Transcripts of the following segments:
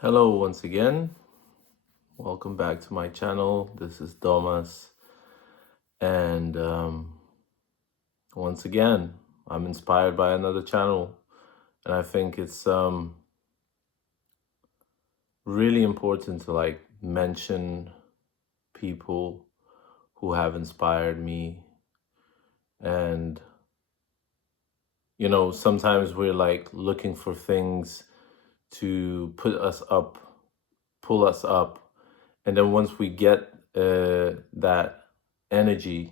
Hello, once again. Welcome back to my channel. This is Domas. And once again, I'm inspired by another channel. And I think it's really important to mention people who have inspired me. And, sometimes we're looking for things to put us up, pull us up. And then once we get that energy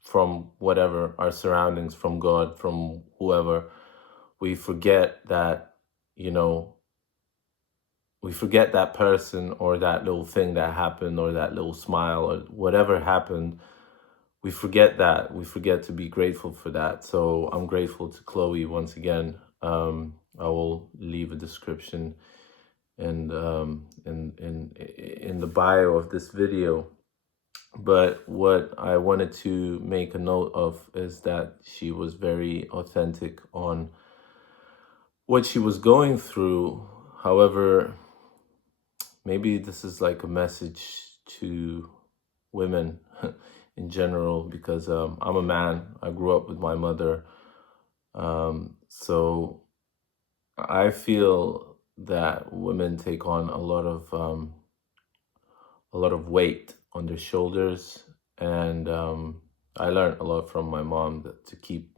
from whatever our surroundings, from God, from whoever, we forget that, you know, we forget that person or that little thing that happened or that little smile or whatever happened. We forget that. We forget to be grateful for that. So I'm grateful to Chloe once again. I will leave a description and in the bio of this video. But what I wanted to make a note of is that she was very authentic on what she was going through. However, maybe this is like a message to women in general, because I'm a man. I grew up with my mother. So I feel that women take on a lot of weight on their shoulders, and I learned a lot from my mom to keep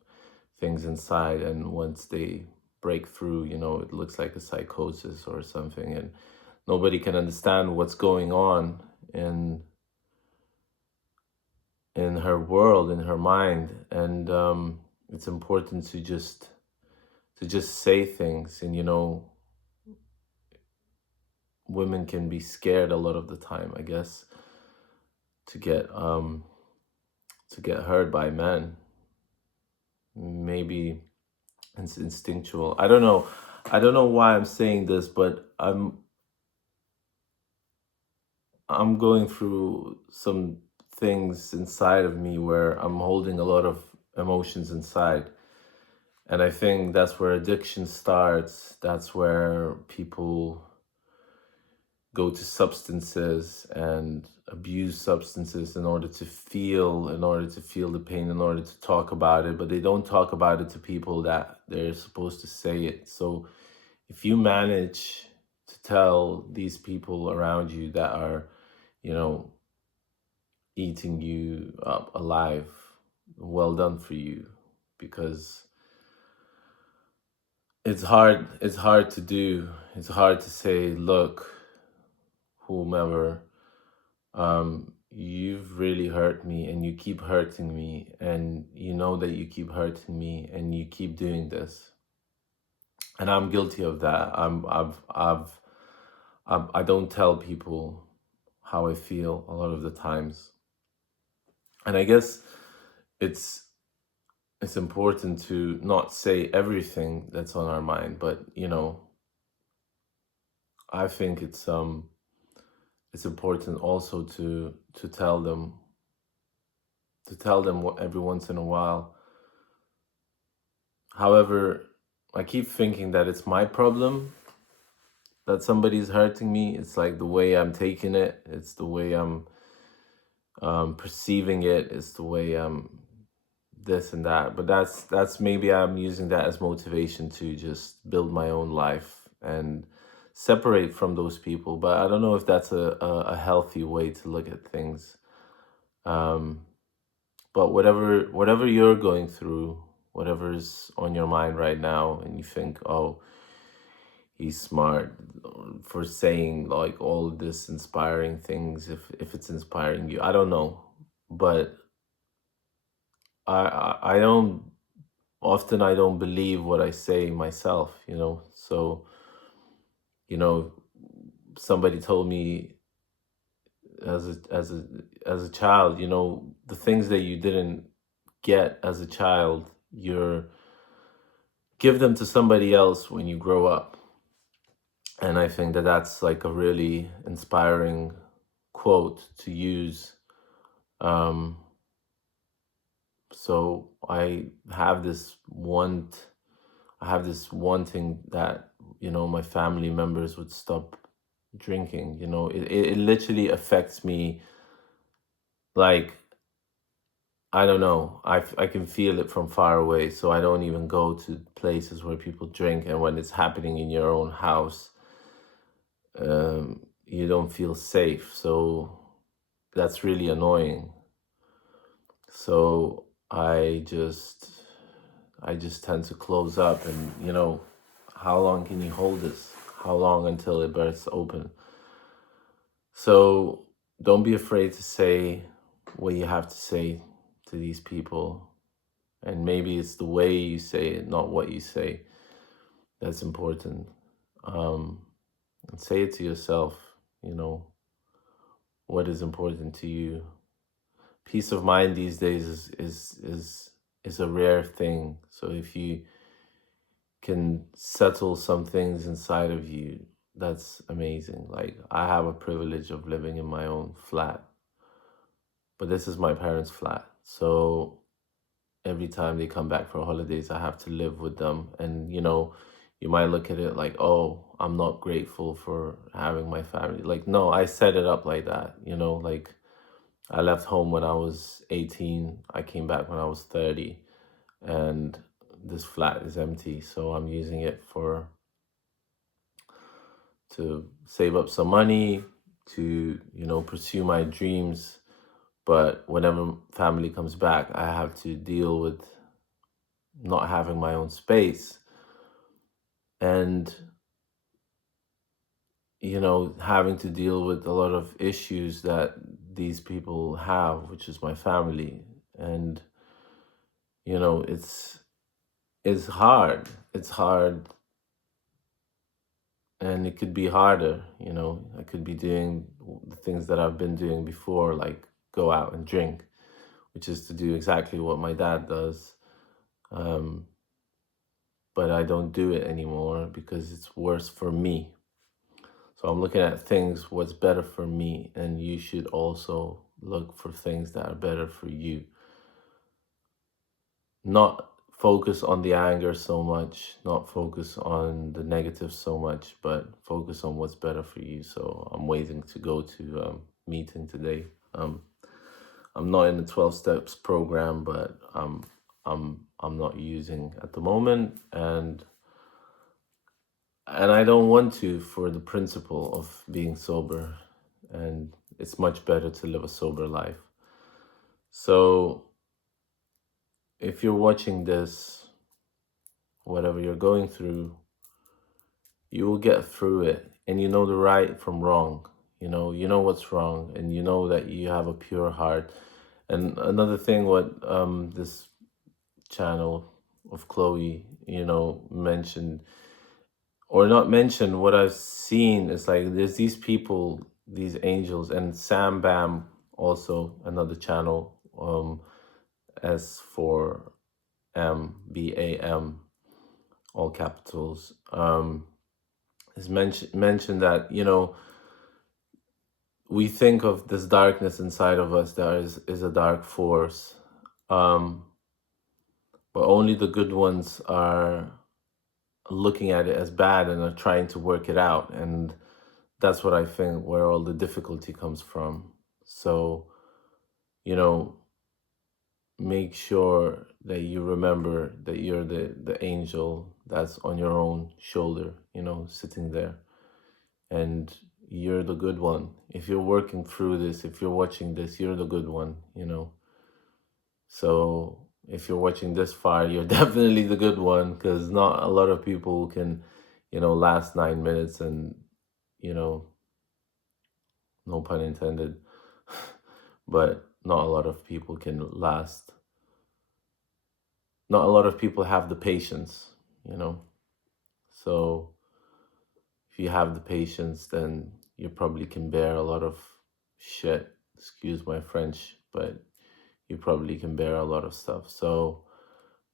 things inside, and once they break through, it looks like a psychosis or something, and nobody can understand what's going on in her world, in her mind. And it's important to just say things. And women can be scared a lot of the time, I guess, to get hurt by men. Maybe it's instinctual. I don't know why I'm saying this, but I'm going through some things inside of me where I'm holding a lot of emotions inside. And I think that's where addiction starts. That's where people go to substances and abuse substances in order to feel the pain, in order to talk about it, but they don't talk about it to people that they're supposed to say it. So if you manage to tell these people around you that are, you know, eating you up alive, well done for you, because it's hard to do. It's hard to say, look, whomever, you've really hurt me and you keep hurting me, and you know that you keep hurting me and you keep doing this. And I'm guilty of that. I don't tell people how I feel a lot of the times. And I guess it's it's important to not say everything that's on our mind, but I think it's important also to tell them, what every once in a while. However, I keep thinking that it's my problem that somebody's hurting me. It's like the way I'm taking it. It's the way I'm perceiving it. It's the way I'm this and that. But that's maybe I'm using that as motivation to just build my own life and separate from those people. But I don't know if that's a healthy way to look at things. Um, but whatever you're going through, whatever's on your mind right now, and you think, oh, he's smart for saying like all of this inspiring things, if it's inspiring you, I don't know. But I don't, often I don't believe what I say myself, so you know somebody told me as a child, the things that you didn't get as a child, you're give them to somebody else when you grow up. And I think that that's like a really inspiring quote to use. Um, so I have this wanting that, my family members would stop drinking. It literally affects me. Like, I don't know. I can feel it from far away, so I don't even go to places where people drink. And when it's happening in your own house, you don't feel safe. So that's really annoying. So I just tend to close up, and how long can you hold this? How long until it bursts open? So don't be afraid to say what you have to say to these people. And maybe it's the way you say it, not what you say, that's important. Um, and say it to yourself, you know, what is important to you. Peace of mind these days is a rare thing. So if you can settle some things inside of you, that's amazing. Like, I have a privilege of living in my own flat, but this is my parents' flat. So every time they come back for holidays, I have to live with them. And, you might look at it like, oh, I'm not grateful for having my family. Like, no, I set it up like that, like I left home when I was 18. I came back when I was 30, and this flat is empty. So I'm using it to save up some money, to, pursue my dreams. But whenever family comes back, I have to deal with not having my own space, and having to deal with a lot of issues that these people have, which is my family. And it's hard. It's hard, and it could be harder. I could be doing the things that I've been doing before, like go out and drink, which is to do exactly what my dad does. um, but I don't do it anymore because it's worse for me. So I'm looking at things, what's better for me, and you should also look for things that are better for you. Not focus on the anger so much, not focus on the negative so much, but focus on what's better for you. So I'm waiting to go to meeting today. I'm not in the 12 steps program, but I'm not using at the moment, and I don't want to, for the principle of being sober, and it's much better to live a sober life. So if you're watching this, whatever you're going through, you will get through it, and you know the right from wrong. You know what's wrong, and you know that you have a pure heart. And another thing, what this channel of Chloe, mentioned or not mentioned, what I've seen is like there's these people, these angels, and Sam Bam, also another channel, S for MBAM, all capitals, is mentioned that we think of this darkness inside of us that is a dark force, um, but only the good ones are looking at it as bad and are trying to work it out. And that's what I think where all the difficulty comes from. So, you know, make sure that you remember that you're the angel that's on your own shoulder, sitting there. And you're the good one. If you're working through this, if you're watching this, you're the good one. So if you're watching this far, you're definitely the good one, because not a lot of people can, last 9 minutes and, you know, no pun intended, but not a lot of people can last. Not a lot of people have the patience. So if you have the patience, then you probably can bear a lot of shit. Excuse my French, but you probably can bear a lot of stuff. So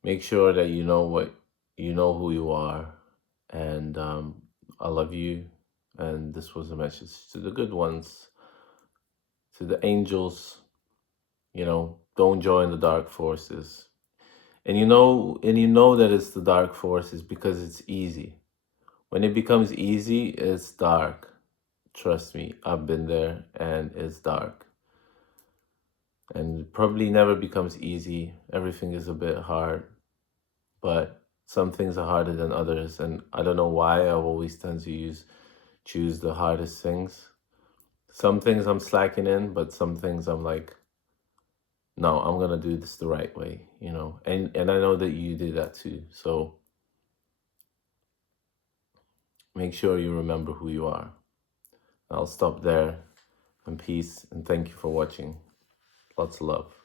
make sure that you know who you are. And I love you. And this was a message to the good ones, to the angels. Don't join the dark forces. And you know that it's the dark forces because it's easy. When it becomes easy, it's dark. Trust me, I've been there, and it's dark. And it probably never becomes easy. Everything is a bit hard, but some things are harder than others. And I don't know why I always tend to choose the hardest things. Some things I'm slacking in, but some things I'm like, no, I'm gonna do this the right way, you know. And I know that you do that too. So make sure you remember who you are. I'll stop there. And peace, and thank you for watching. Lots of love.